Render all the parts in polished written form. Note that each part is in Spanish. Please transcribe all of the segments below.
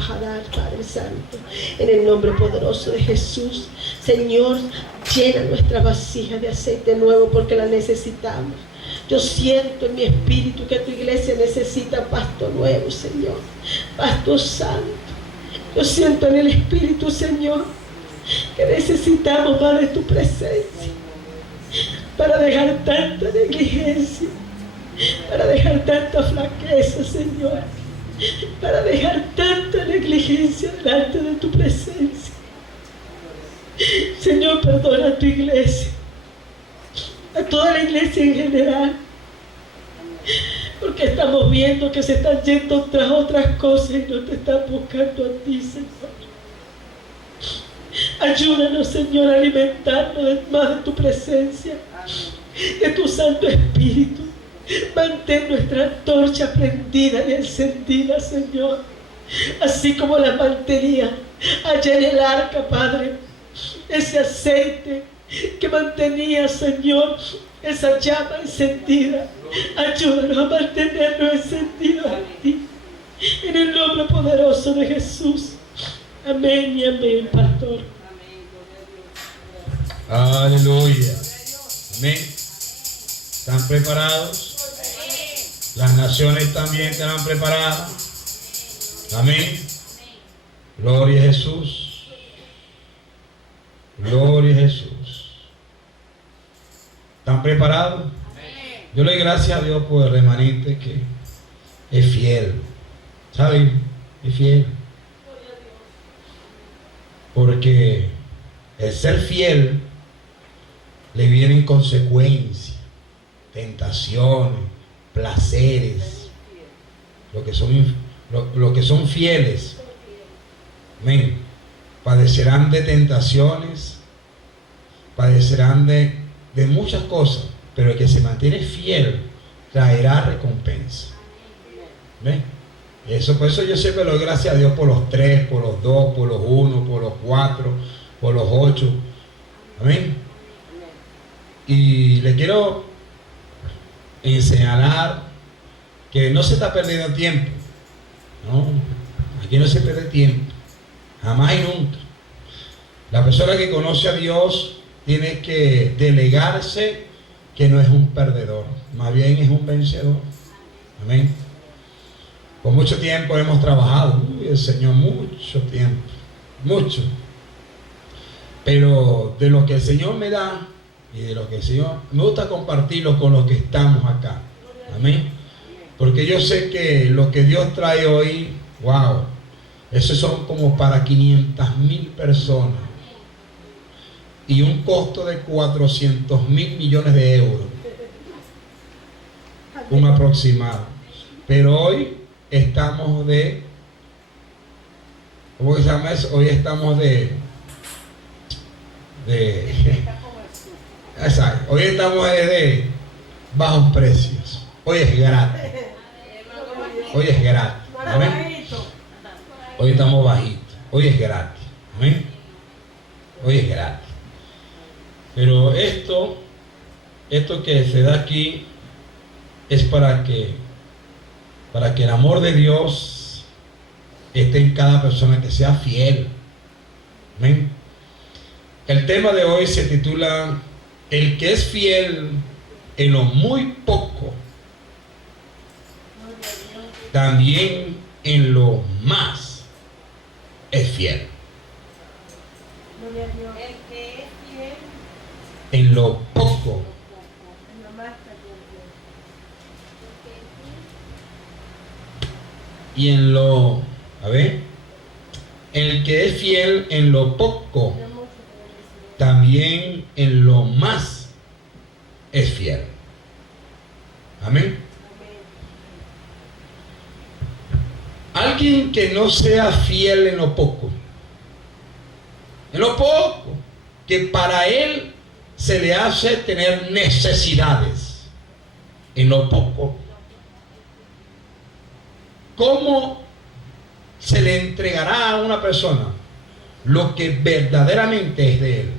vas a dar, Padre Santo, en el nombre poderoso de Jesús. Señor, llena nuestra vasija de aceite nuevo porque la necesitamos. Yo siento en mi espíritu que tu iglesia necesita pasto nuevo, Señor, pasto santo. Yo siento en el espíritu, Señor, que necesitamos más de tu presencia para dejar tanta negligencia, para dejar tanta flaqueza, Señor, para dejar tanta negligencia delante de tu presencia. Señor, perdona a tu iglesia, a toda la iglesia en general, porque estamos viendo que se están yendo tras otras cosas y no te están buscando a ti, Señor. Ayúdanos, Señor, a alimentarnos más de tu presencia, de tu Santo Espíritu. Mantén nuestra antorcha prendida y encendida, Señor, así como la mantenía allá en el arca, Padre. Ese aceite que mantenía, Señor, esa llama encendida. Ayúdanos a mantenernos encendidos a ti, en el nombre poderoso de Jesús. Amén y amén, pastor. Aleluya. Amén. ¿Están preparados? Las naciones también estarán preparadas. Amén. Gloria a Jesús. Gloria a Jesús. ¿Están preparados? Yo le doy gracias a Dios por el remanente que es fiel. ¿Saben? Es fiel. Porque el ser fiel le vienen consecuencias, tentaciones, placeres. Los que son fieles, amén, padecerán de tentaciones, padecerán de muchas cosas, pero el que se mantiene fiel traerá recompensa. ¿Ven? Por eso yo siempre le doy gracias a Dios por los 3, por los 2, por los 1, por los 4, por los 8. Amén. Y le quiero señalar que no se está perdiendo tiempo. No, aquí no se pierde tiempo, jamás y nunca. La persona que conoce a Dios tiene que delegarse que no es un perdedor, más bien es un vencedor. Amén. Por mucho tiempo hemos trabajado, el Señor, mucho tiempo, mucho. Pero de lo que el Señor me da y de lo que el Señor me gusta compartirlo con los que estamos acá. Amén. Porque yo sé que lo que Dios trae hoy, wow, eso son como para 500,000 personas y un costo de 400,000 millones de euros, un aproximado. Pero hoy estamos de, ¿cómo se llama eso? Hoy estamos exacto, hoy estamos de bajos precios. Hoy es gratis. Hoy es gratis. ¿Amén? Hoy estamos bajitos. Hoy es gratis. ¿Amén? Hoy es gratis. Pero esto que se da aquí es para que el amor de Dios esté en cada persona, que sea fiel. Amén. El tema de hoy se titula: el que es fiel en lo muy poco, también en lo más es fiel. El que es fiel En lo poco, y en lo, el que es fiel en lo poco, también en lo más es fiel. Amén. Alguien que no sea fiel en lo poco, que para él se le hace tener necesidades en lo poco, ¿cómo se le entregará a una persona lo que verdaderamente es de él?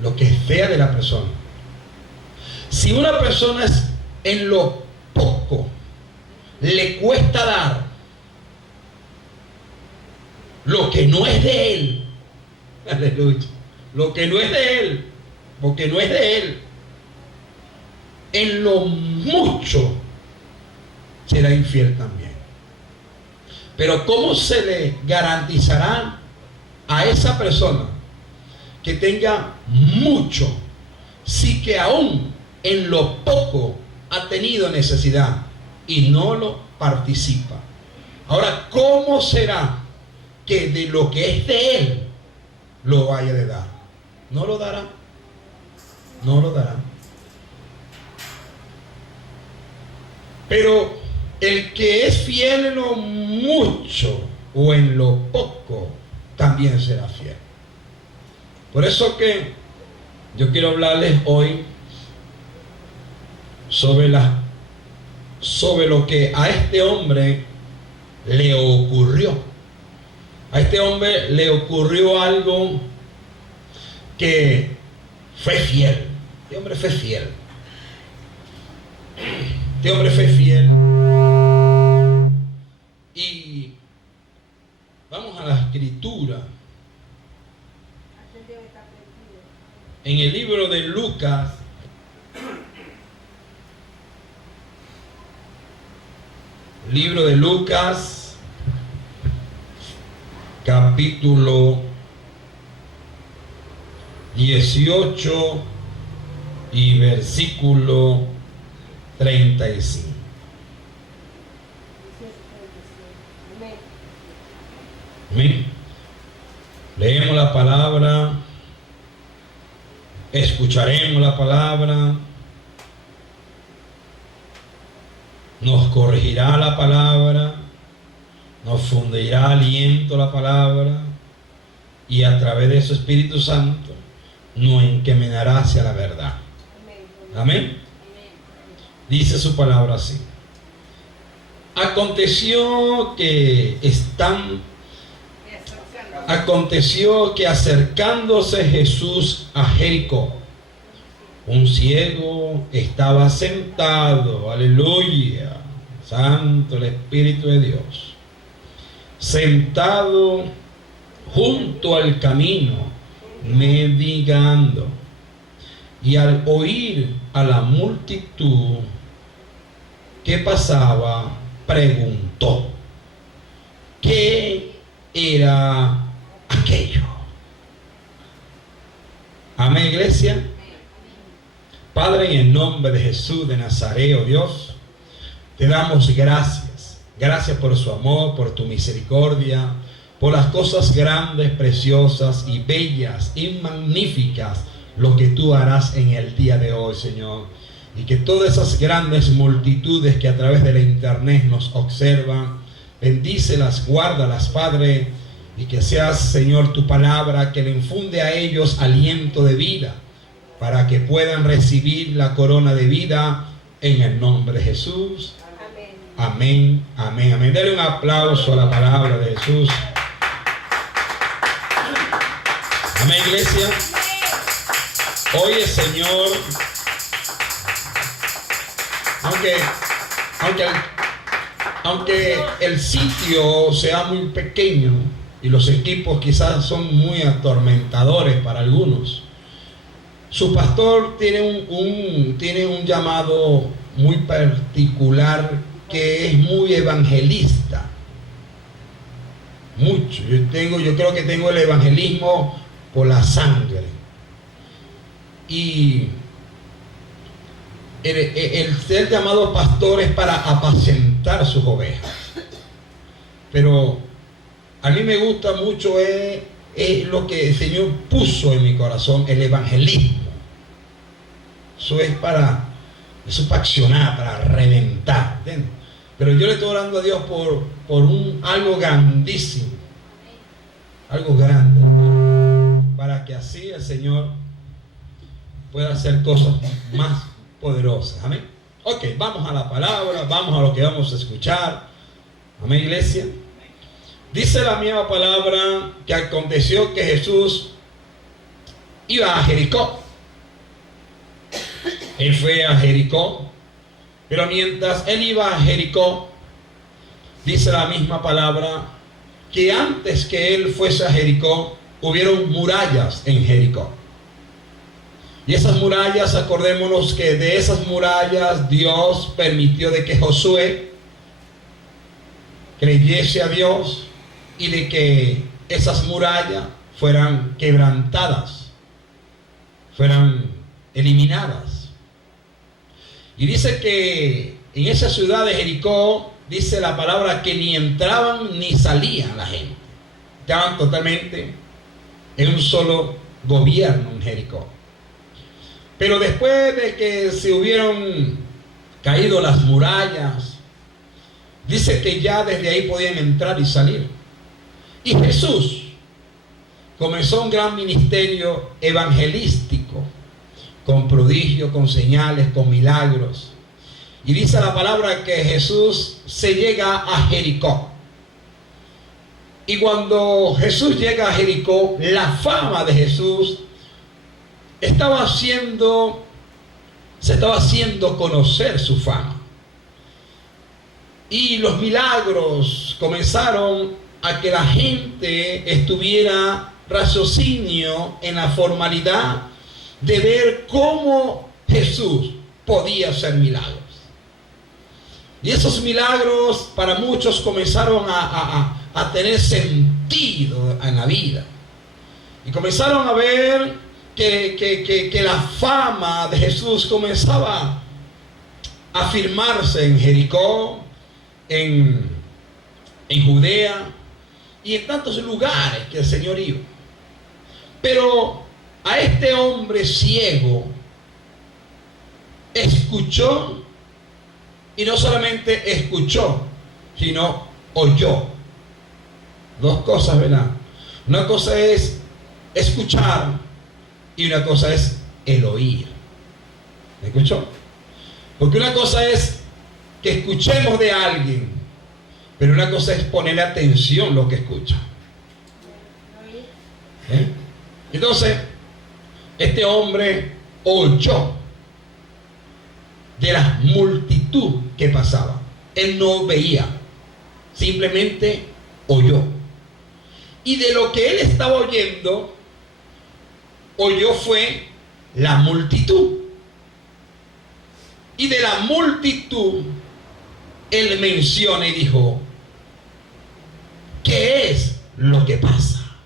Lo que sea de la persona. Si una persona es en lo poco, le cuesta dar, lo que no es de él. Aleluya. Lo que no es de él, porque no es de él, en lo mucho será infiel también. Pero ¿cómo se le garantizará a esa persona que tenga mucho, si que aún en lo poco ha tenido necesidad y no lo participa? Ahora, ¿cómo será que de lo que es de él lo vaya a dar? No lo dará. No lo dará. Pero el que es fiel en lo mucho o en lo poco, también será fiel. Por eso que yo quiero hablarles hoy sobre lo que a este hombre le ocurrió. A este hombre le ocurrió algo que fue fiel. Este hombre fue fiel. Este hombre fue fiel. Y vamos a la escritura. En el libro de Lucas, capítulo 18 y versículo 35. Amén. Leemos la palabra, escucharemos la palabra, nos corregirá la palabra, nos fundirá aliento la palabra, y a través de su Espíritu Santo nos encaminará hacia la verdad. Amén. Dice su palabra así: Aconteció que acercándose Jesús a Jericó, un ciego estaba sentado, aleluya, santo el Espíritu de Dios, sentado junto al camino, mendigando. Y al oír a la multitud que pasaba, preguntó: ¿qué era aquello? Amén, iglesia. Padre, en el nombre de Jesús de Nazaret, oh Dios, te damos gracias. Gracias por su amor, por tu misericordia, por las cosas grandes, preciosas y bellas y magníficas, lo que tú harás en el día de hoy, Señor. Y que todas esas grandes multitudes que a través de la internet nos observan, bendícelas, guárdalas, Padre, y que seas, Señor, tu palabra que le infunde a ellos aliento de vida, para que puedan recibir la corona de vida en el nombre de Jesús. Amén, amén, amén. Dale un aplauso a la palabra de Jesús. Amén, iglesia. Hoy el Señor, aunque el sitio sea muy pequeño y los equipos quizás son muy atormentadores para algunos, su pastor tiene un llamado muy particular, que es muy evangelista. Mucho. Yo creo que tengo el evangelismo por la sangre. Y el ser llamado pastor es para apacentar sus ovejas. Pero a mí me gusta mucho es lo que el Señor puso en mi corazón, el evangelismo. Eso es para accionar, para reventar, ¿entiendes? Pero yo le estoy orando a Dios por algo grandísimo, algo grande, para que así el Señor pueda hacer cosas más poderosas. Amén. Ok, vamos a la palabra, vamos a lo que vamos a escuchar. Amén, iglesia. Dice la misma palabra que aconteció que Jesús iba a Jericó. Él fue a Jericó, pero mientras él iba a Jericó, dice la misma palabra que antes que él fuese a Jericó, hubieron murallas en Jericó. Y esas murallas, acordémonos que de esas murallas Dios permitió de que Josué creyese a Dios y de que esas murallas fueran quebrantadas, fueran eliminadas. Y dice que en esa ciudad de Jericó, dice la palabra que ni entraban ni salían la gente. Estaban totalmente en un solo gobierno en Jericó. Pero después de que se hubieron caído las murallas, dice que ya desde ahí podían entrar y salir. Y Jesús comenzó un gran ministerio evangelístico, con prodigios, con señales, con milagros. Y dice la palabra que Jesús se llega a Jericó. Y cuando Jesús llega a Jericó, la fama de Jesús se estaba haciendo conocer su fama. Y los milagros comenzaron a que la gente estuviera raciocinio en la formalidad de ver cómo Jesús podía hacer milagros. Y esos milagros para muchos comenzaron a tener sentido en la vida. Y comenzaron a ver que la fama de Jesús comenzaba a afirmarse en Jericó, en Judea y en tantos lugares que el Señor iba. Pero a este hombre ciego escuchó, y no solamente escuchó, sino oyó. Dos cosas, ¿verdad? Una cosa es escuchar y una cosa es el oír. ¿Me escuchó? Porque una cosa es que escuchemos de alguien, pero una cosa es ponerle atención a lo que escucha. Entonces, este hombre oyó de la multitud que pasaba. Él no veía, simplemente oyó. Y de lo que él estaba oyendo, oyó fue la multitud. Y de la multitud, él menciona y dijo, ¿qué es lo que pasa?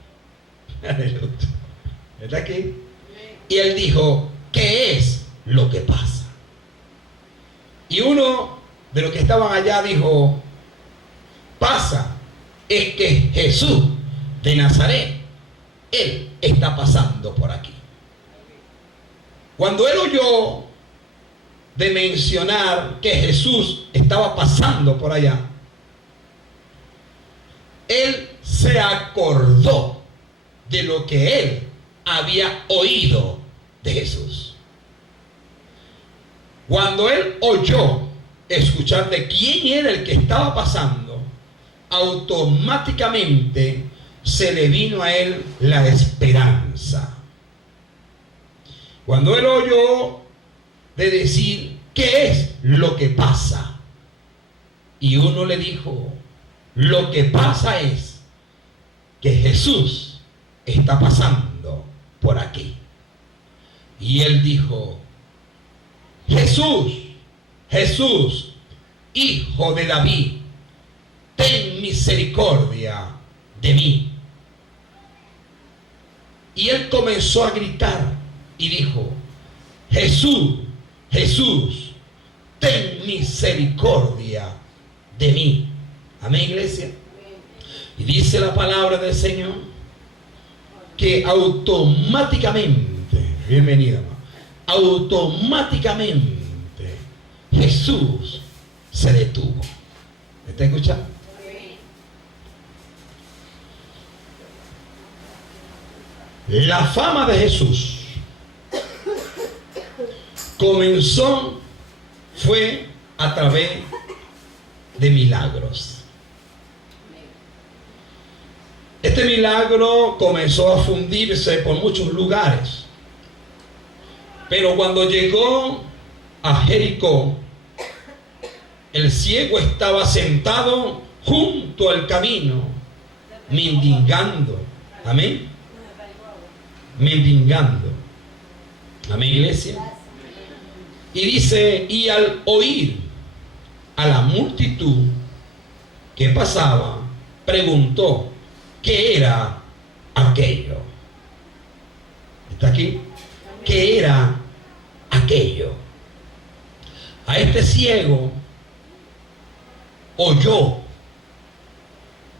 ¿Verdad que? Y él dijo, ¿qué es lo que pasa? Y uno de los que estaban allá dijo, pasa, es que Jesús de Nazaret, él está pasando por aquí. Cuando él oyó de mencionar que Jesús estaba pasando por allá, él se acordó de lo que él había oído de Jesús. Cuando él oyó escuchar de quién era el que estaba pasando, automáticamente se le vino a él la esperanza. Cuando él oyó de decir, ¿qué es lo que pasa? Y uno le dijo, lo que pasa es que Jesús está pasando por aquí. Y él dijo, Jesús, Jesús, hijo de David, ten misericordia de mí. Y él comenzó a gritar y dijo, Jesús, Jesús, ten misericordia de mí. Amén, iglesia. Y dice la palabra del Señor que automáticamente, bienvenida, automáticamente Jesús se detuvo. ¿Me está escuchando? La fama de Jesús fue a través de milagros. Este milagro comenzó a fundirse por muchos lugares. Pero cuando llegó a Jericó, el ciego estaba sentado junto al camino mendigando. Amén. Mendigando. Amén, iglesia. Y dice, y al oír a la multitud que pasaba, preguntó qué era aquello. ¿Está aquí? ¿Qué era aquello? A este ciego oyó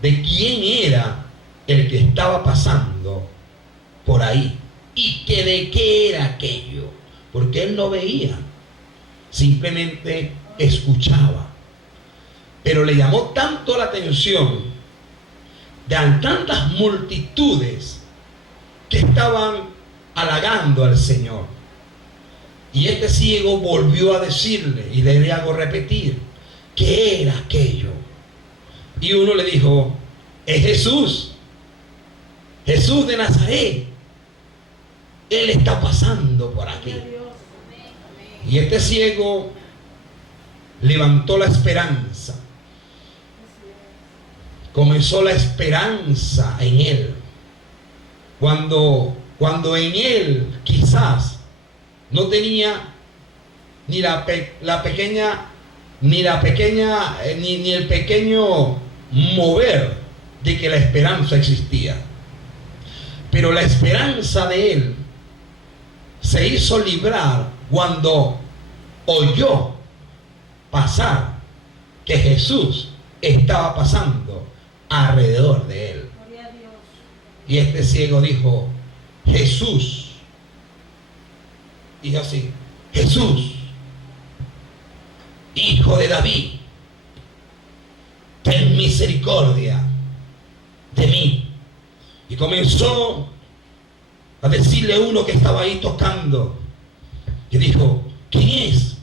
de quién era el que estaba pasando por ahí y que de qué era aquello, porque él no veía, simplemente escuchaba. Pero le llamó tanto la atención de tantas multitudes que estaban halagando al Señor. Y este ciego volvió a decirle, y le hago repetir, ¿qué era aquello? Y uno le dijo, es Jesús, Jesús de Nazaret. Él está pasando por aquí. Y este ciego levantó la esperanza. Comenzó la esperanza en él. Cuando en él quizás no tenía ni el pequeño mover de que la esperanza existía. Pero la esperanza de él se hizo librar cuando oyó pasar que Jesús estaba pasando alrededor de él. Y este ciego dijo, Jesús. Dijo así, Jesús, Hijo de David, ten misericordia de mí. Y comenzó a decirle uno que estaba ahí tocando, que dijo, ¿quién es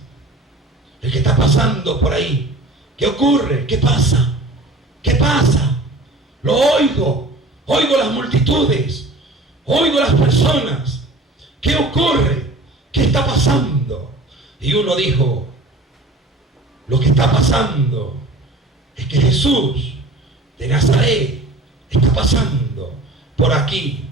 el que está pasando por ahí? ¿Qué ocurre? ¿Qué pasa? ¿Qué pasa? Lo oigo las multitudes, oigo las personas. ¿Qué ocurre? ¿Qué está pasando? Y uno dijo, lo que está pasando es que Jesús de Nazaret está pasando por aquí.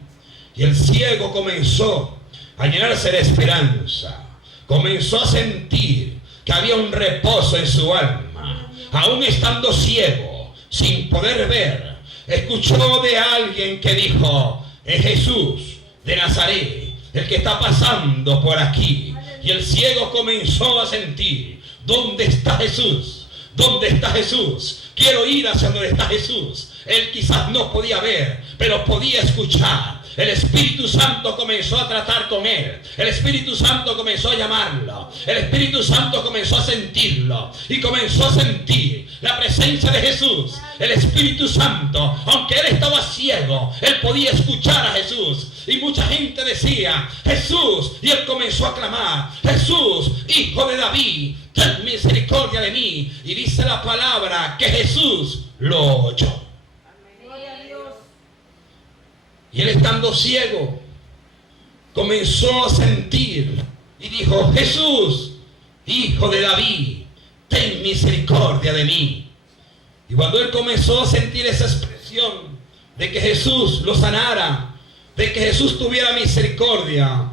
Y el ciego comenzó a llenarse de esperanza, comenzó a sentir que había un reposo en su alma, aún estando ciego, sin poder ver. Escuchó de alguien que dijo, es Jesús de Nazaret el que está pasando por aquí. Y el ciego comenzó a sentir, ¿dónde está Jesús? ¿Dónde está Jesús? Quiero ir hacia donde está Jesús. Él quizás no podía ver, pero podía escuchar. El Espíritu Santo comenzó a tratar con él. El Espíritu Santo comenzó a llamarlo. El Espíritu Santo comenzó a sentirlo. Y comenzó a sentir la presencia de Jesús. El Espíritu Santo, aunque él estaba ciego, él podía escuchar a Jesús. Y mucha gente decía, Jesús. Y él comenzó a clamar, Jesús, Hijo de David, ten misericordia de mí. Y dice la palabra que Jesús lo oyó. Y él, estando ciego, comenzó a sentir y dijo, Jesús, Hijo de David, ten misericordia de mí. Y cuando él comenzó a sentir esa expresión de que Jesús lo sanara, de que Jesús tuviera misericordia,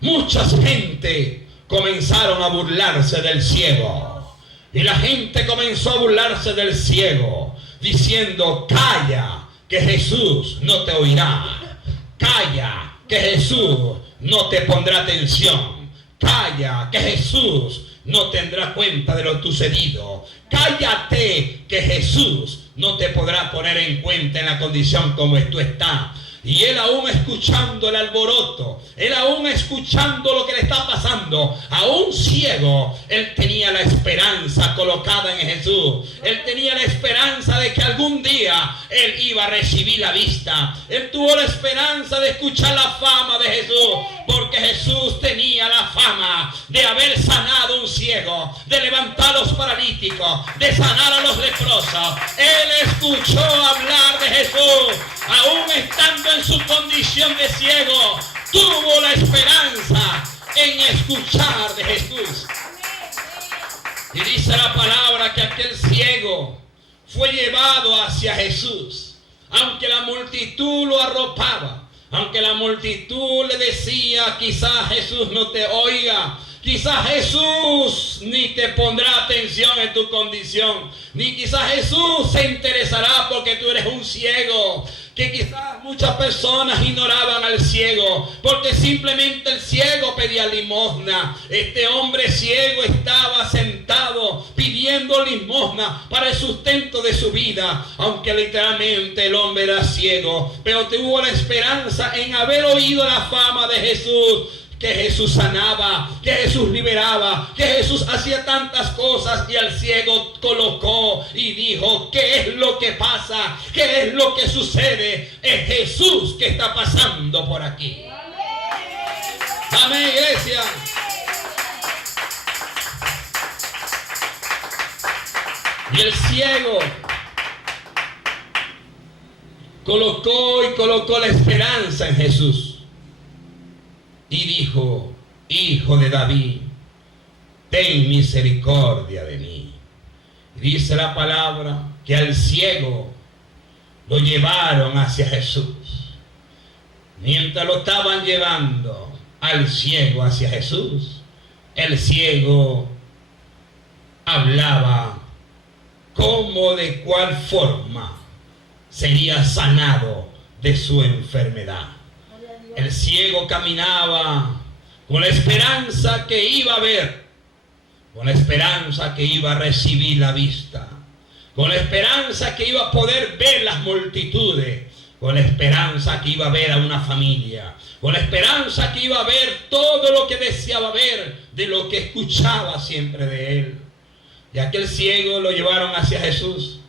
mucha gente comenzaron a burlarse del ciego. Y la gente comenzó a burlarse del ciego, diciendo, calla, que Jesús no te oirá. Calla, que Jesús no te pondrá atención. Calla, que Jesús no tendrá cuenta de lo sucedido. Cállate, que Jesús no te podrá poner en cuenta en la condición como tú estás. Y él aún escuchando el alboroto, él aún escuchando lo que le está pasando, aún ciego, él tenía la esperanza colocada en Jesús. Él tenía la esperanza de que algún día él iba a recibir la vista. Él tuvo la esperanza de escuchar la fama de Jesús, porque Jesús tenía la fama de haber sanado a un ciego, de levantar a los paralíticos, de sanar a los leprosos. Él escuchó hablar de Jesús, aún estando en su condición de ciego, tuvo la esperanza en escuchar de Jesús. Y dice la palabra que aquel ciego fue llevado hacia Jesús, aunque la multitud lo arropaba, aunque la multitud le decía, quizás Jesús no te oiga, quizás Jesús ni te pondrá atención en tu condición, ni quizás Jesús se interesará porque tú eres un ciego, que quizás muchas personas ignoraban al ciego porque simplemente el ciego pedía limosna. Este hombre ciego estaba sentado pidiendo limosna para el sustento de su vida, aunque literalmente el hombre era ciego, pero tuvo la esperanza en haber oído la fama de Jesús, que Jesús sanaba, que Jesús liberaba, que Jesús hacía tantas cosas, y al ciego colocó y dijo, ¿qué es lo que pasa? ¿Qué es lo que sucede? Es Jesús que está pasando por aquí. Amén, iglesia. Y el ciego colocó la esperanza en Jesús. Y dijo, Hijo de David, ten misericordia de mí. Y dice la palabra que al ciego lo llevaron hacia Jesús. Mientras lo estaban llevando al ciego hacia Jesús, el ciego hablaba cómo, de cuál forma sería sanado de su enfermedad. El ciego caminaba con la esperanza que iba a ver, con la esperanza que iba a recibir la vista, con la esperanza que iba a poder ver las multitudes, con la esperanza que iba a ver a una familia, con la esperanza que iba a ver todo lo que deseaba ver, de lo que escuchaba siempre de él. Y aquel ciego lo llevaron hacia Jesús.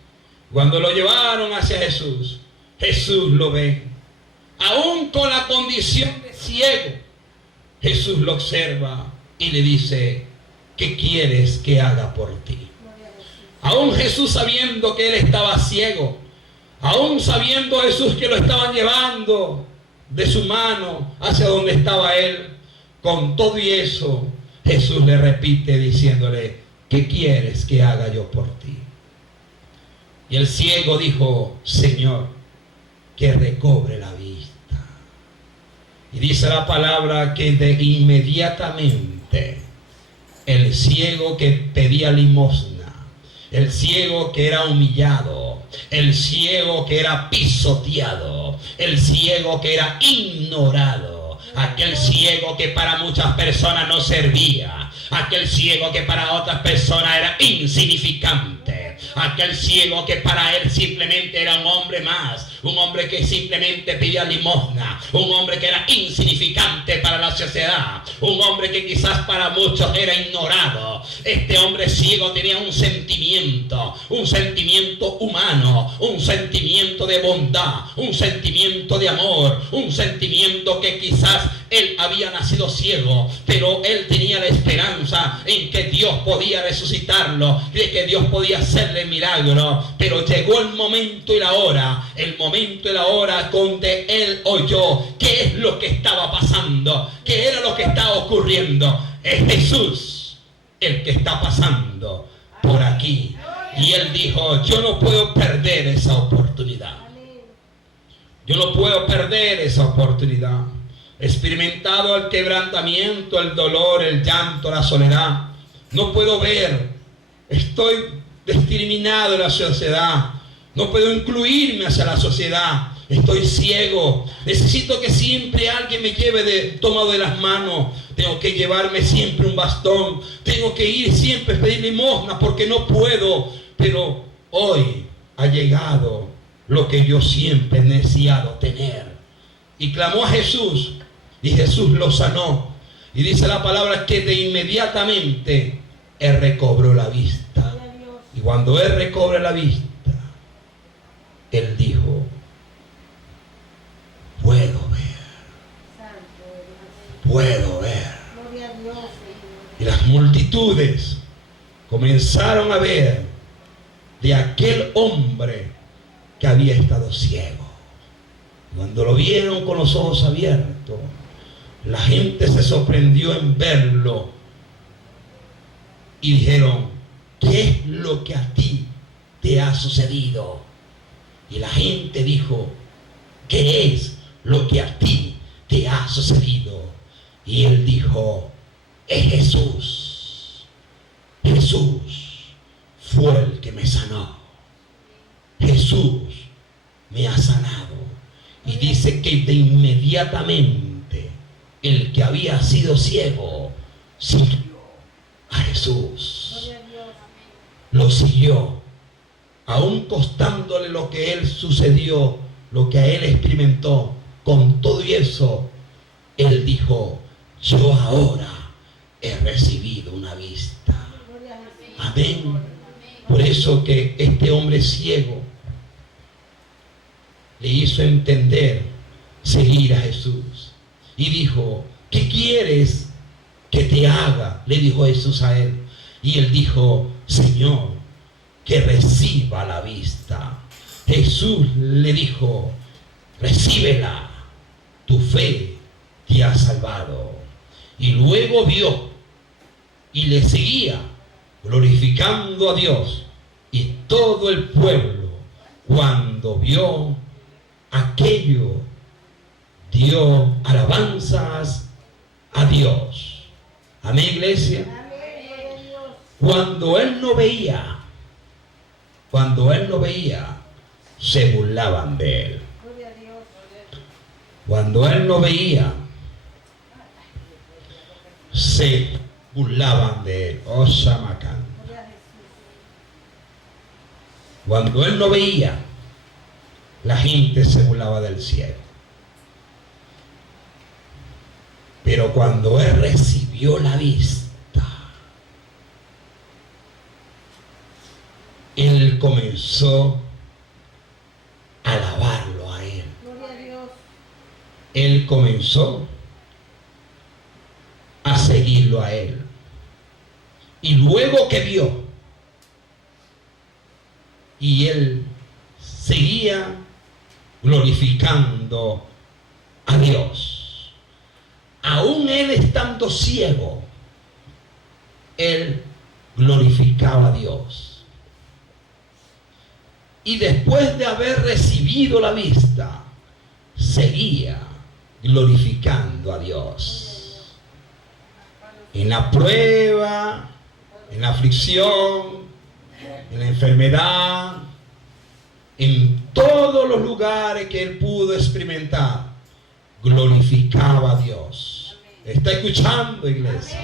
Cuando lo llevaron hacia Jesús, Jesús lo ve. Aún con la condición de ciego, Jesús lo observa y le dice, ¿qué quieres que haga por ti? Aún Jesús sabiendo que él estaba ciego, aún sabiendo Jesús que lo estaban llevando de su mano hacia donde estaba él, con todo y eso, Jesús le repite diciéndole, ¿qué quieres que haga yo por ti? Y el ciego dijo, Señor, que recobre la vista. Y dice la palabra que de inmediatamente el ciego que pedía limosna, el ciego que era humillado, el ciego que era pisoteado, el ciego que era ignorado, aquel ciego que para muchas personas no servía, aquel ciego que para otras personas era insignificante, aquel ciego que para él simplemente era un hombre más, un hombre que simplemente pedía limosna, un hombre que era insignificante para la sociedad, un hombre que quizás para muchos era ignorado. Este hombre ciego tenía un sentimiento humano, un sentimiento de bondad, un sentimiento de amor, un sentimiento que quizás él había nacido ciego, pero él tenía la esperanza en que Dios podía resucitarlo, de que Dios podía hacerle milagro. Pero llegó el momento y la hora donde él oyó qué es lo que estaba pasando, qué era lo que estaba ocurriendo. Es Jesús el que está pasando por aquí. Y él dijo, yo no puedo perder esa oportunidad. Yo no puedo perder esa oportunidad. He experimentado el quebrantamiento, el dolor, el llanto, la soledad. No puedo ver. Estoy discriminado en la sociedad. No puedo incluirme hacia la sociedad. Estoy ciego. Necesito que siempre alguien me lleve tomado de las manos. Tengo que llevarme siempre un bastón. Tengo que ir siempre a pedir limosna porque no puedo. Pero hoy ha llegado lo que yo siempre he deseado tener. Y clamó a Jesús. Y Jesús lo sanó. Y dice la palabra que de inmediatamente él recobró la vista. Y cuando él recobre la vista, él dijo, puedo ver. Y las multitudes comenzaron a ver de aquel hombre que había estado ciego. Cuando lo vieron con los ojos abiertos, la gente se sorprendió en verlo y dijeron, ¿qué es lo que a ti te ha sucedido? Y la gente dijo: ¿qué es lo que a ti te ha sucedido? Y él dijo: es Jesús. Jesús fue el que me sanó. Jesús me ha sanado. Y dice que de inmediatamente el que había sido ciego siguió a Jesús. Lo siguió, aún costándole lo que él sucedió, lo que a él experimentó. Con todo y eso, él dijo: yo ahora he recibido una vista. Amén. Por eso que este hombre ciego le hizo entender seguir a Jesús. Y dijo: ¿qué quieres que te haga? Le dijo Jesús a él. Y él dijo: Señor, que reciba la vista. Jesús le dijo: recíbela, tu fe te ha salvado. Y luego vio y le seguía, glorificando a Dios. Y todo el pueblo, cuando vio aquello, dio alabanzas a Dios. Amén, iglesia. Cuando él no veía, se burlaban de él. Cuando él no veía, se burlaban de él. Oh, Shamacán. Cuando él no veía, la gente se burlaba del cielo. Pero cuando él recibió la vista, él comenzó a alabarlo a él. Él comenzó a seguirlo a él. Y luego que vio, y él seguía glorificando a Dios. Aún él estando ciego, él glorificaba a Dios. Y después de haber recibido la vista, seguía glorificando a Dios. En la prueba, en la aflicción, en la enfermedad, en todos los lugares que él pudo experimentar, glorificaba a Dios. ¿Está escuchando, iglesia?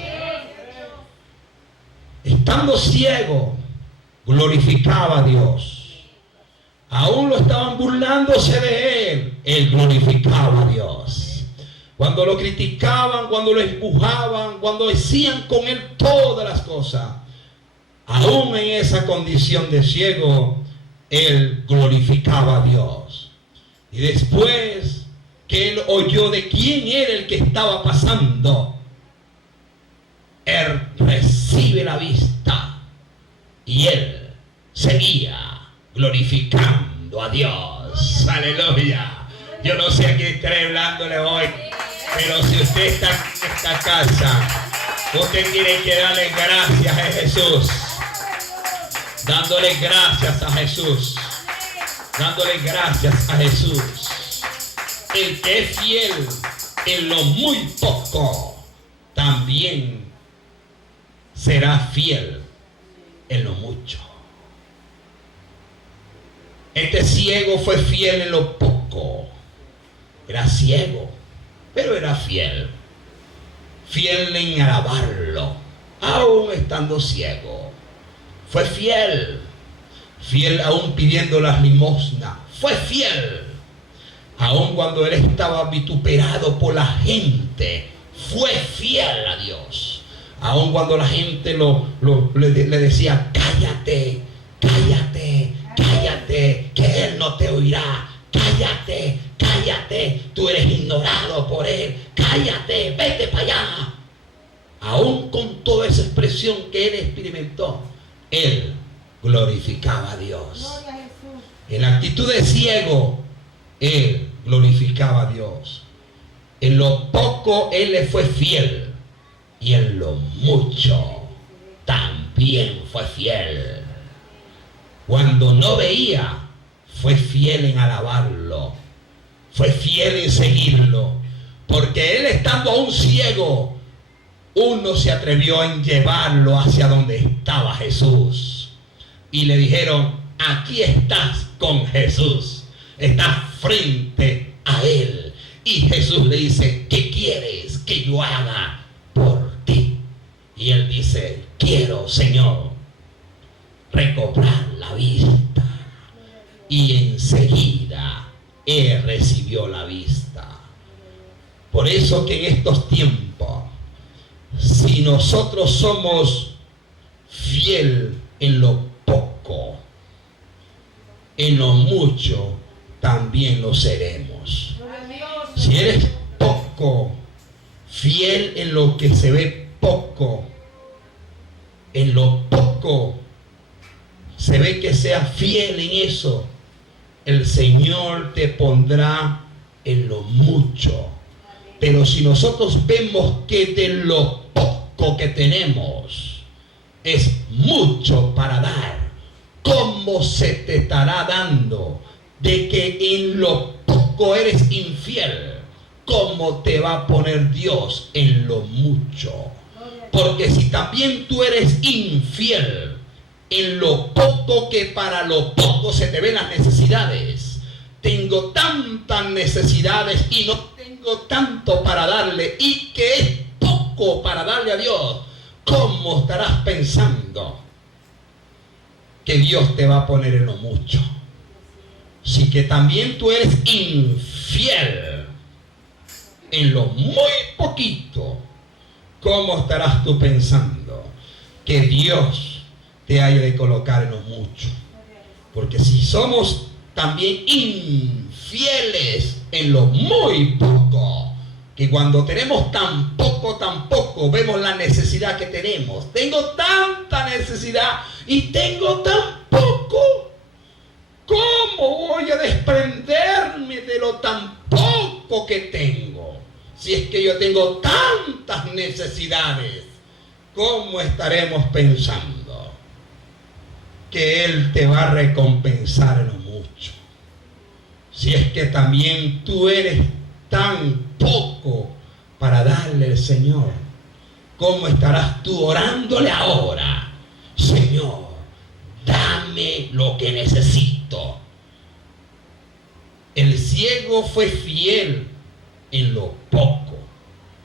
Estando ciego, glorificaba a Dios. Aún lo estaban burlándose de él, él glorificaba a Dios. Cuando lo criticaban, cuando lo empujaban, cuando decían con él todas las cosas, aún en esa condición de ciego, él glorificaba a Dios. Y después que él oyó de quién era el que estaba pasando, él recibe la vista y él seguía glorificando a Dios. Aleluya. Yo no sé a quién estaré hablándole hoy, pero si usted está en esta casa, usted tiene que darle gracias a Jesús. Dándole gracias a Jesús. Dándole gracias a Jesús. El que es fiel en lo muy poco, también será fiel en lo mucho. Este ciego fue fiel en lo poco. Era ciego, pero era fiel. Fiel en alabarlo, aún estando ciego. Fue fiel. Fiel aún pidiendo las limosnas. Fue fiel. Aún cuando él estaba vituperado por la gente, fue fiel a Dios. Aún cuando la gente le decía: cállate, cállate, cállate, que él no te oirá. Cállate, cállate, tú eres ignorado por él. Cállate, vete para allá. Aún con toda esa expresión que él experimentó, él glorificaba a Dios. En la actitud de ciego, él glorificaba a Dios. En lo poco él le fue fiel, y en lo mucho también fue fiel. Cuando no veía, fue fiel en alabarlo, fue fiel en seguirlo, porque él estando aún ciego, uno se atrevió en llevarlo hacia donde estaba Jesús. Y le dijeron, aquí estás con Jesús, estás frente a él. Y Jesús le dice, ¿qué quieres que yo haga por ti? Y él dice, quiero, Señor, recobrar la vista. Y enseguida él recibió la vista. Por eso que en estos tiempos, si nosotros somos fiel en lo poco, en lo mucho también lo seremos. Si eres poco fiel en lo que se ve poco, en lo poco se ve que seas fiel en eso, el Señor te pondrá en lo mucho. Pero si nosotros vemos que de lo poco que tenemos es mucho para dar, ¿cómo se te estará dando de que en lo poco eres infiel? ¿Cómo te va a poner Dios en lo mucho? Porque si también tú eres infiel en lo poco, que para lo poco se te ven las necesidades. Tengo tantas necesidades y no tengo tanto para darle, y que es poco para darle a Dios. ¿Cómo estarás pensando que Dios te va a poner en lo mucho? Si que también tú eres infiel en lo muy poquito, ¿cómo estarás tú pensando que Dios te haya de colocar en lo mucho? Porque si somos también infieles en lo muy poco, que cuando tenemos tan poco, vemos la necesidad que tenemos. Tengo tanta necesidad y tengo tan poco. ¿Cómo voy a desprenderme de lo tan poco que tengo? Si es que yo tengo tantas necesidades, ¿cómo estaremos pensando que Él te va a recompensar en lo mucho? Si es que también tú eres tan poco para darle al Señor, ¿cómo estarás tú orándole ahora? Señor, dame lo que necesito. El ciego fue fiel en lo poco.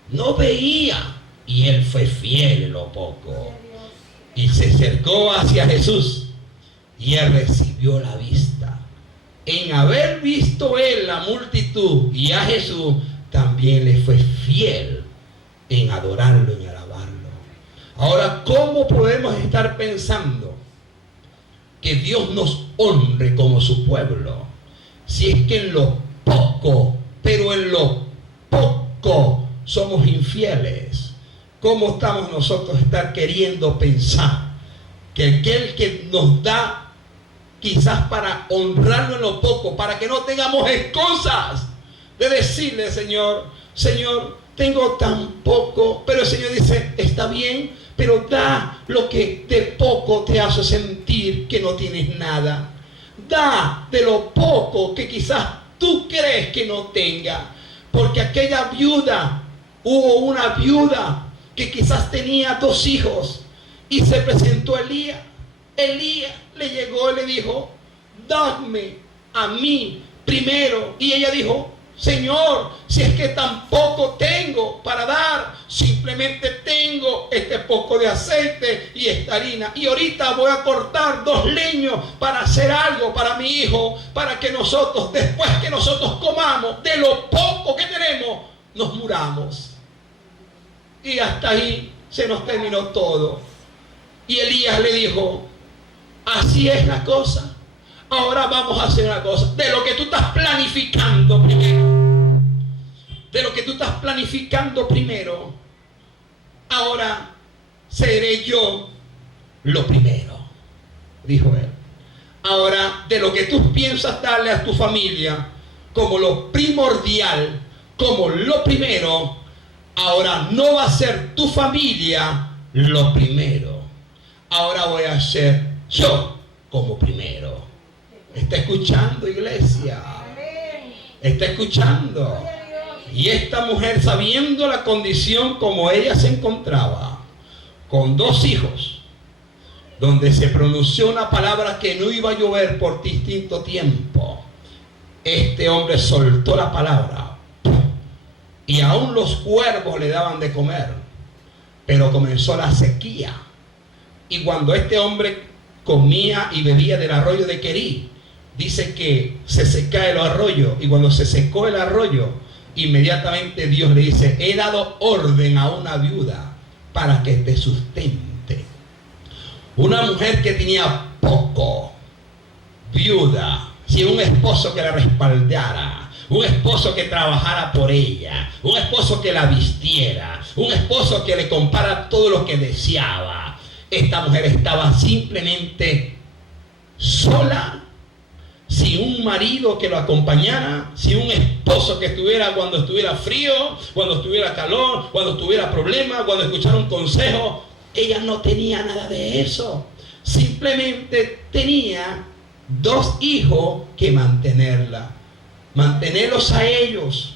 No veía y él fue fiel en lo poco. Y se acercó hacia Jesús y él recibió la vista. En haber visto él la multitud y a Jesús, también le fue fiel en adorarlo y alabarlo. Ahora, ¿cómo podemos estar pensando que Dios nos honre como su pueblo, si es que en lo poco, pero en lo poco somos infieles? ¿Cómo estamos nosotros estar queriendo pensar que aquel que nos da quizás para honrarlo en lo poco, para que no tengamos excusas de decirle, Señor, tengo tan poco, pero el Señor dice, está bien, pero da lo que de poco te hace sentir que no tienes nada. Da de lo poco que quizás tú crees que no tenga. Porque aquella viuda, hubo una viuda que quizás tenía 2 hijos y se presentó a Elías. Elías le llegó y le dijo, dame a mí primero. Y ella dijo, Señor, si es que tampoco tengo para dar, simplemente tengo este poco de aceite y esta harina, y ahorita voy a cortar 2 leños para hacer algo para mi hijo, para que nosotros, después que nosotros comamos de lo poco que tenemos, nos muramos. Y hasta ahí se nos terminó todo. Y Elías le dijo, así es la cosa. Ahora vamos a hacer una cosa. De lo que tú estás planificando primero. De lo que tú estás planificando primero. Ahora seré yo lo primero, dijo él. Ahora, de lo que tú piensas darle a tu familia como lo primordial, como lo primero, ahora no va a ser tu familia lo primero. Ahora voy a ser yo como primero. Está escuchando, iglesia. Está escuchando. Y esta mujer, sabiendo la condición como ella se encontraba, con 2 hijos, donde se pronunció una palabra que no iba a llover por distinto tiempo, este hombre soltó la palabra y aún los cuervos le daban de comer, pero comenzó la sequía. Y cuando este hombre comía y bebía del arroyo de Querí, dice que se seca el arroyo, y cuando se secó el arroyo, inmediatamente Dios le dice: he dado orden a una viuda para que te sustente. Una mujer que tenía poco, viuda, sin un esposo que la respaldara, un esposo que trabajara por ella, un esposo que la vistiera, un esposo que le comprara todo lo que deseaba. Esta mujer estaba simplemente sola, sin un marido que lo acompañara, sin un esposo que estuviera cuando estuviera frío, cuando estuviera calor, cuando tuviera problemas, cuando escuchara un consejo. Ella no tenía nada de eso. Simplemente tenía 2 hijos que mantenerlos a ellos.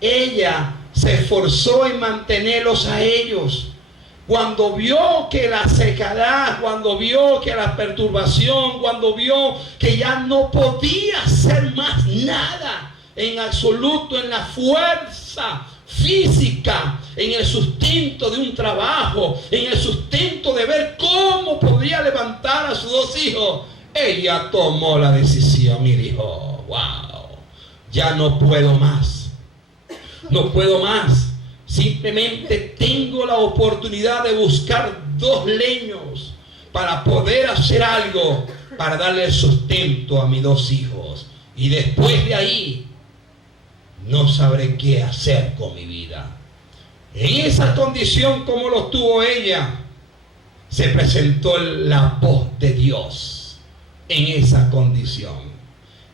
Ella se esforzó en mantenerlos a ellos. Cuando vio que la sequedad, cuando vio que la perturbación, cuando vio que ya no podía hacer más nada en absoluto, en la fuerza física, en el sustento de un trabajo, en el sustento de ver cómo podía levantar a sus 2 hijos, ella tomó la decisión y dijo: wow, ya no puedo más, no puedo más. Simplemente tengo la oportunidad de buscar 2 leños para poder hacer algo, para darle sustento a mis 2 hijos. Y después de ahí, no sabré qué hacer con mi vida. En esa condición como lo tuvo ella, se presentó la voz de Dios en esa condición.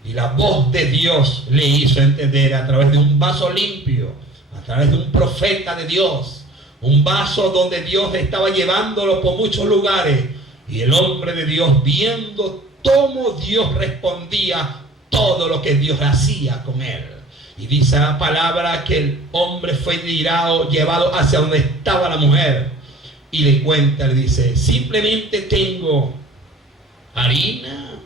Y la voz de Dios le hizo entender a través de un vaso limpio, a través de un profeta de Dios, un vaso donde Dios estaba llevándolo por muchos lugares, y el hombre de Dios, viendo cómo Dios respondía todo lo que Dios hacía con él, y dice la palabra que el hombre fue llevado hacia donde estaba la mujer, y le cuenta, le dice: simplemente tengo harina,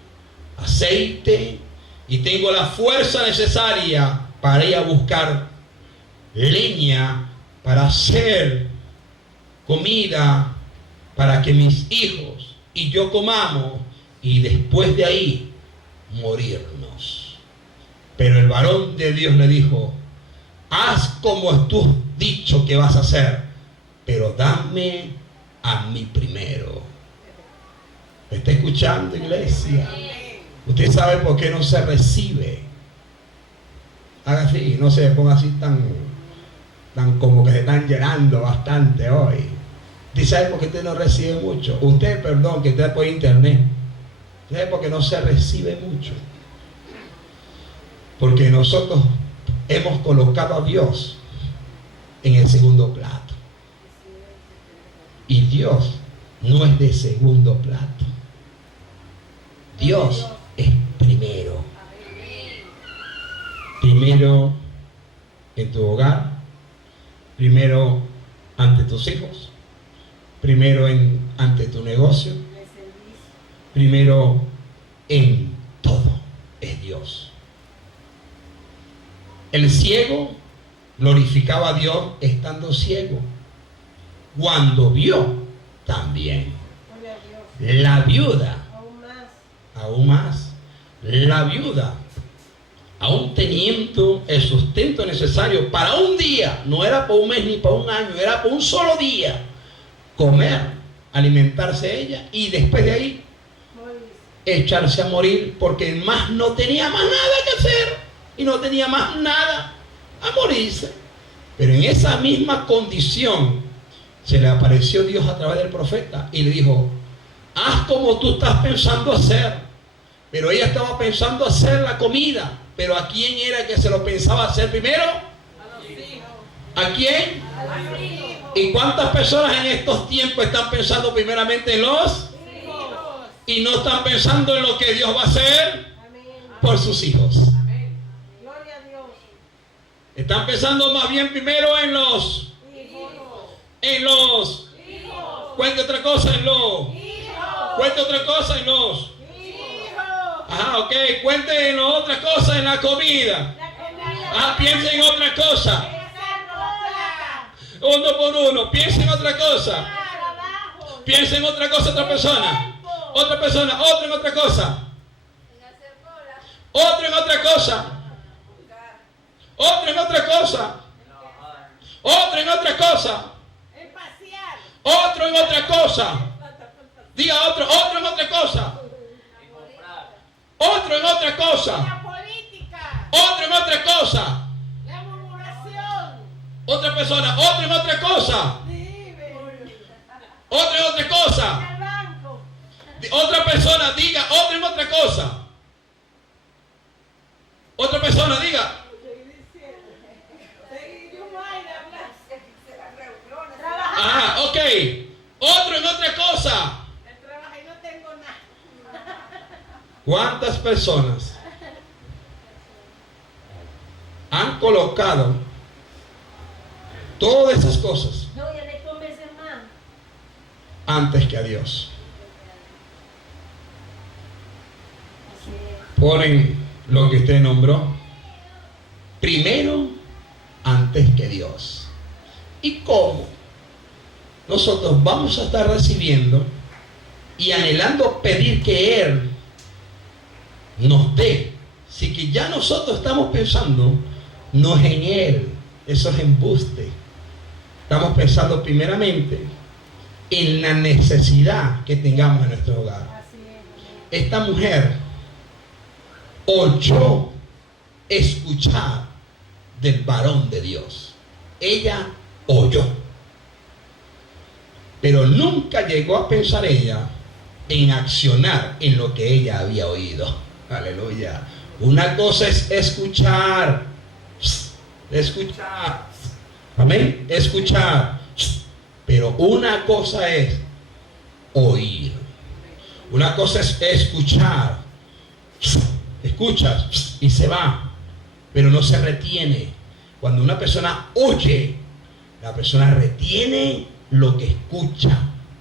aceite, y tengo la fuerza necesaria para ir a buscar leña para hacer comida para que mis hijos y yo comamos, y después de ahí morirnos. Pero el varón de Dios le dijo: haz como tú has dicho que vas a hacer, pero dame a mí primero. ¿Me está escuchando, iglesia? Usted sabe por qué no se recibe. Haga así, no se ponga así tan como que se están llenando bastante hoy. ¿Usted sabe por qué usted no recibe mucho? Usted, perdón, que está por internet. ¿Usted sabe por qué no se recibe mucho? Porque nosotros hemos colocado a Dios en el segundo plato. Y Dios no es de segundo plato. Dios es primero. Primero en tu hogar, primero ante tus hijos, primero ante tu negocio, primero en todo es Dios. El ciego glorificaba a Dios estando ciego. Cuando vio, también. La viuda, aún más, la viuda, aún teniendo el sustento necesario para un día, no era por un mes ni para un año, era por un solo día, comer, alimentarse ella, y después de ahí echarse a morir, porque más no tenía más nada que hacer y no tenía más nada, a morirse. Pero en esa misma condición se le apareció Dios a través del profeta y le dijo: haz como tú estás pensando hacer. Pero ella estaba pensando hacer la comida. Pero ¿a quién era que se lo pensaba hacer primero? A los hijos. ¿A quién? A los hijos. ¿Y cuántas personas en estos tiempos están pensando primeramente en los hijos? Y no están pensando en lo que Dios va a hacer. Amén. por sus hijos. Gloria a Dios. Están pensando más bien primero en los, Hijos. cuente otra cosa en los, cuente otra cosa en los, ajá, ok, cuente en otra cosa en la comida, ah, piensen en otra cosa, uno por uno, piensen en otra cosa, piensen en otra cosa, otra persona, otro en otra cosa, otro en otra cosa, otro en otra cosa, otro en otra cosa, otro en otra cosa, diga otro en otra cosa, otro en otra cosa, otro en otra cosa, otra persona, otro en otra cosa, otro en otra cosa, otra persona, diga otro en otra cosa, otra persona, diga. Ajá, ok. Otro en otra cosa. ¿Cuántas personas han colocado todas esas cosas antes que a Dios? Ponen lo que usted nombró primero antes que Dios. ¿Y cómo nosotros vamos a estar recibiendo y anhelando pedir que Él nos dé, si que ya nosotros estamos pensando no es en Él? Eso es embuste. Estamos pensando primeramente en la necesidad que tengamos en nuestro hogar. Esta mujer oyó escuchar del varón de Dios. Ella oyó, pero nunca llegó a pensar ella en accionar en lo que ella había oído. Aleluya. Una cosa es escuchar, amén, escuchar, pero una cosa es oír. Una cosa es escuchar, escuchas y se va, pero no se retiene. Cuando una persona oye, la persona retiene lo que escucha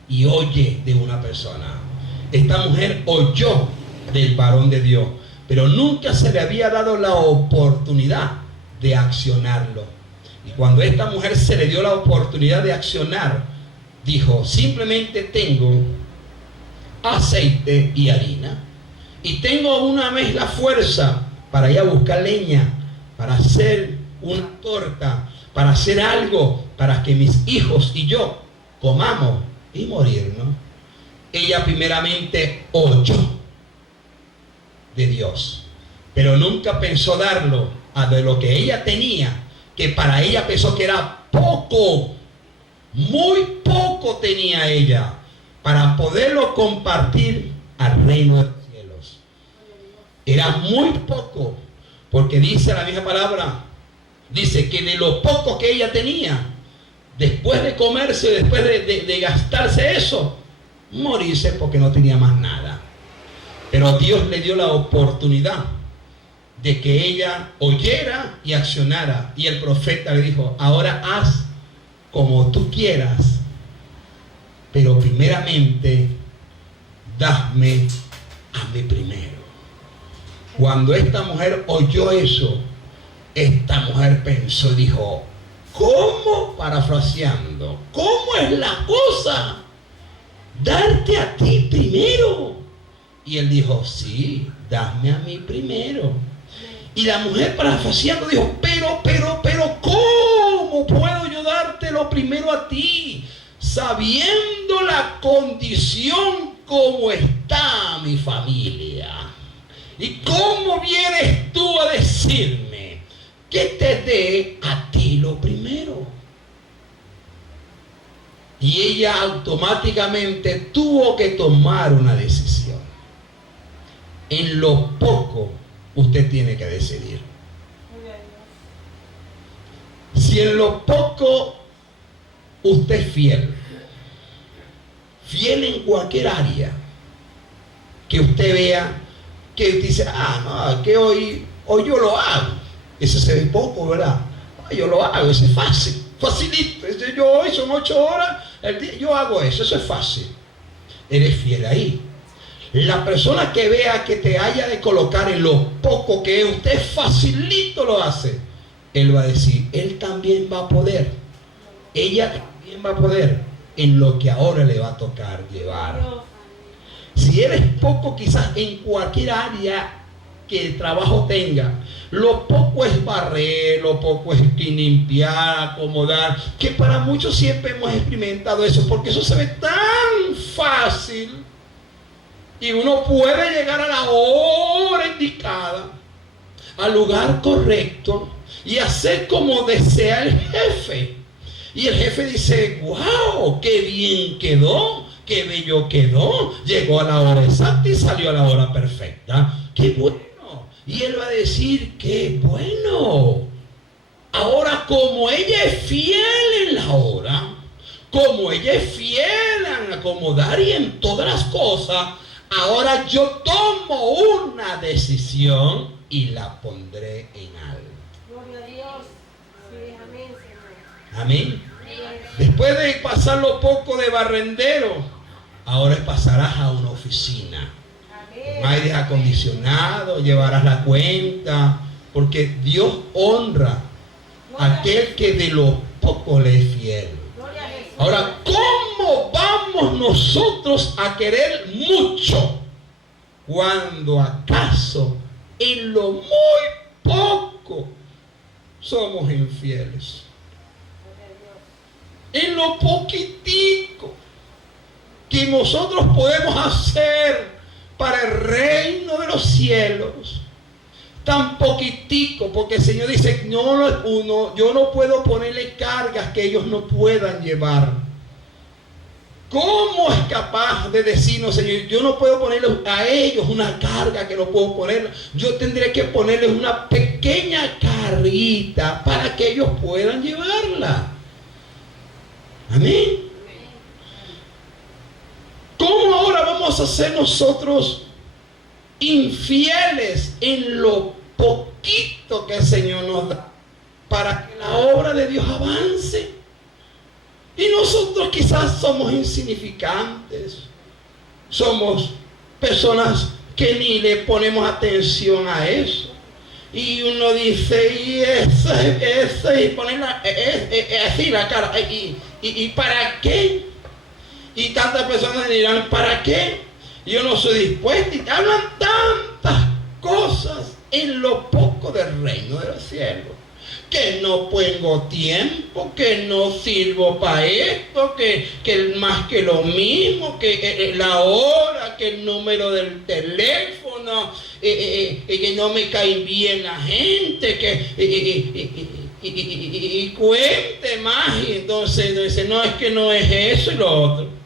y oye de una persona. Esta mujer oyó del varón de Dios, pero nunca se le había dado la oportunidad de accionarlo. Y cuando esta mujer se le dio la oportunidad de accionar, dijo: simplemente tengo aceite y harina, y tengo una vez la fuerza para ir a buscar leña, para hacer una torta, para hacer algo para que mis hijos y yo comamos y morirnos. Ella primeramente oyó de Dios, pero nunca pensó darlo a de lo que ella tenía, que para ella pensó que era poco, muy poco tenía ella para poderlo compartir al reino de los cielos. Era muy poco, porque dice la misma palabra, dice que de lo poco que ella tenía, después de comerse, después de gastarse eso, morirse, porque no tenía más nada. Pero Dios le dio la oportunidad de que ella oyera y accionara. Y el profeta le dijo: ahora haz como tú quieras, pero primeramente dame a mí primero. Cuando esta mujer oyó eso, esta mujer pensó y dijo: ¿cómo? Parafraseando, ¿cómo es la cosa? Darte a ti primero. Y él dijo: sí, dame a mí primero. Y la mujer, parafraseando, dijo: pero, ¿cómo puedo yo dártelo primero a ti, sabiendo la condición como está mi familia? ¿Y cómo vienes tú a decirme que te dé a ti lo primero? Y ella automáticamente tuvo que tomar una decisión. En lo poco usted tiene que decidir. Si en lo poco usted es fiel en cualquier área que usted vea que dice, no, que hoy yo lo hago. Ese se ve poco, ¿verdad? Yo lo hago, ese es fácil, facilito. Yo hoy son 8 horas, el día, yo hago eso es fácil. Eres fiel ahí. La persona que vea que te haya de colocar en lo poco que usted facilito lo hace, él va a decir, él también va a poder, ella también va a poder en lo que ahora le va a tocar llevar. Si eres poco quizás en cualquier área que el trabajo tenga, lo poco es barrer, lo poco es limpiar, acomodar, que para muchos siempre hemos experimentado eso, porque eso se ve tan fácil y uno puede llegar a la hora indicada, al lugar correcto y hacer como desea el jefe. Y el jefe dice, wow, qué bien quedó, qué bello quedó, llegó a la hora exacta y salió a la hora perfecta. Qué bueno. Y él va a decir, qué bueno. Ahora, como ella es fiel en la hora, como ella es fiel en acomodar y en todas las cosas, ahora yo tomo una decisión y la pondré en alto. Gloria a Dios. Sí, amén, Señor. Amén. Después de pasar lo poco de barrendero, ahora pasarás a una oficina. Con aire acondicionado, llevarás la cuenta, porque Dios honra a aquel que de lo poco le es fiel. Ahora, ¿cómo vamos nosotros a querer mucho cuando acaso en lo muy poco somos infieles? En lo poquitico que nosotros podemos hacer para el reino de los cielos, tan poquitico, porque el Señor dice, yo no puedo ponerle cargas que ellos no puedan llevar. ¿Cómo es capaz de decirnos, Señor, yo no puedo ponerles a ellos una carga que no puedo poner? Yo tendré que ponerles una pequeña carrita para que ellos puedan llevarla. Amén. ¿Cómo ahora vamos a ser nosotros infieles en lo poquito que el Señor nos da para que la obra de Dios avance? Y nosotros quizás somos insignificantes, somos personas que ni le ponemos atención a eso. Y uno dice, y eso, y ponerla así la cara, y ¿para qué? Y tantas personas dirán, ¿para qué? Yo no soy dispuesto. Y hablan tantas cosas en lo poco del reino de los cielos. Que no pongo tiempo, que no sirvo para esto, que más que lo mismo, que la hora, que el número del teléfono, que no me cae bien la gente, y cuente más. Y entonces dice, no, es que no es eso y lo otro.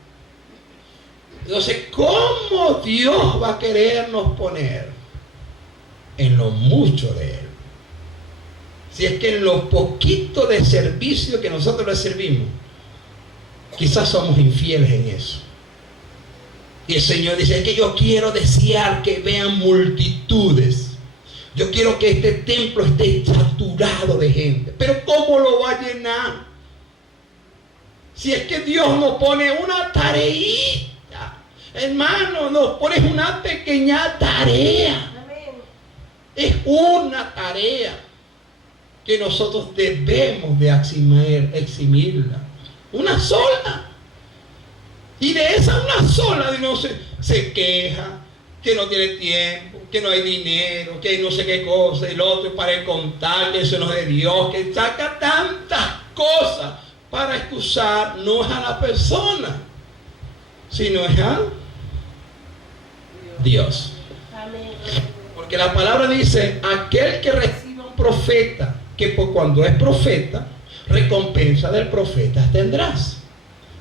Entonces, ¿cómo Dios va a querernos poner en lo mucho de Él? Si es que en lo poquito de servicio que nosotros le servimos, quizás somos infieles en eso. Y el Señor dice, es que yo quiero desear que vean multitudes. Yo quiero que este templo esté saturado de gente. Pero ¿cómo lo va a llenar? Si es que Dios nos pone una tareita. Hermano, nos pones una pequeña tarea. Es una tarea que nosotros debemos de eximirla. Una sola. Y de esa una sola se queja, que no tiene tiempo, que no hay dinero, que no sé qué cosa, y el otro para el contar, que eso no es de Dios, que saca tantas cosas para excusar, no es a la persona, sino es a Dios. Porque la palabra dice, aquel que reciba un profeta, que por cuando es profeta, recompensa del profeta tendrás.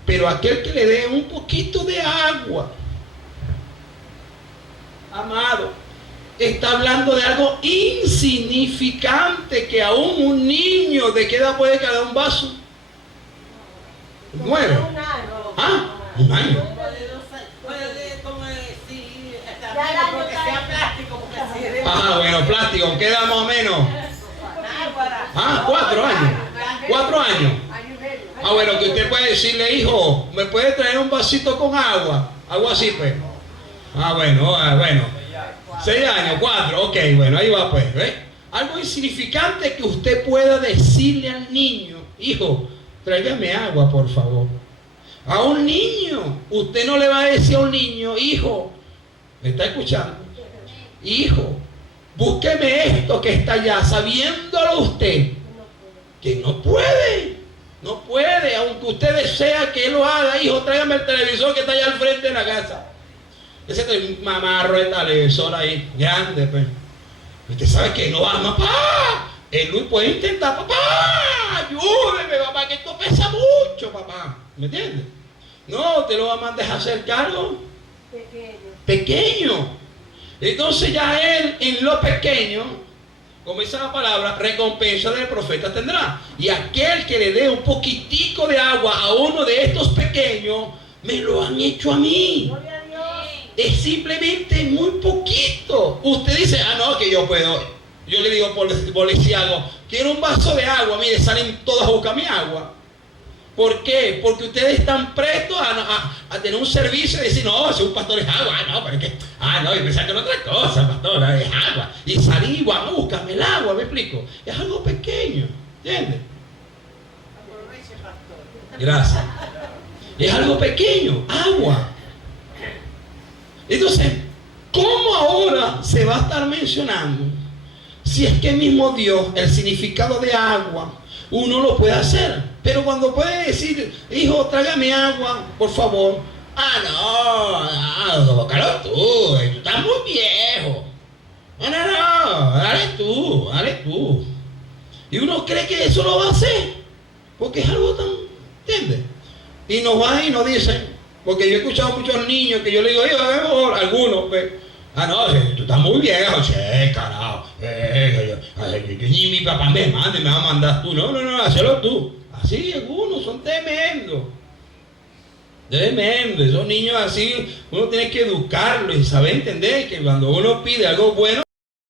Pero aquel que le dé un poquito de agua, amado, está hablando de algo insignificante, que aún un niño, ¿de qué edad puede quedar un vaso? 9. Un año. Porque sea plástico, Ajá, bueno, plástico, ¿qué edad más o menos? 4 años. 4 años. Bueno, que usted puede decirle, hijo, ¿me puede traer un vasito con agua? Algo así, pues. Bueno. 6 años, 4, ok, bueno, ahí va, pues, ¿ves? Algo insignificante que usted pueda decirle al niño, hijo, tráigame agua, por favor. A un niño, usted no le va a decir a un niño, hijo, ¿me está escuchando? Hijo, búsqueme esto que está allá, sabiéndolo usted, que no puede, aunque usted desea que él lo haga, hijo, tráigame el televisor que está allá al frente de la casa. Ese mamarro de televisor ahí, grande, pues. Usted sabe que no va, papá. Él puede intentar, papá, ayúdeme, papá, que esto pesa mucho, papá. ¿Me entiende? No, te lo va a dejar hacer cargo. Pequeño. Entonces ya él, en lo pequeño, como dice la palabra, recompensa del profeta tendrá. Y aquel que le dé un poquitico de agua a uno de estos pequeños, me lo han hecho a mí. Es simplemente muy poquito. Usted dice, no, que yo puedo. Yo le digo policiago, quiero un vaso de agua. Mire, salen todas a buscar mi agua. ¿Por qué? Porque ustedes están prestos a tener un servicio y decir, no, si un pastor es agua. No, pero es que, no, y pensar que no es otra cosa, pastor, es agua. Y salir, vamos, búscame el agua, ¿me explico? Es algo pequeño, ¿entiendes? Gracias. Es algo pequeño, agua. Entonces, ¿cómo ahora se va a estar mencionando? Si es que mismo Dios, el significado de agua, uno lo puede hacer. Pero cuando puede decir, hijo, tráigame agua, por favor. No, búscalo tú estás muy viejo. No, dale tú. Y uno cree que eso lo va a hacer, porque es algo tan, ¿entiendes? Y nos va y nos dicen, porque yo he escuchado muchos niños que yo le digo, algunos, pues, no, tú estás muy viejo, carajo. Ni mi papá me va a mandar tú. No, hazlo tú. Así, algunos son tremendos. Esos niños así, uno tiene que educarlos y saber entender que cuando uno pide algo bueno,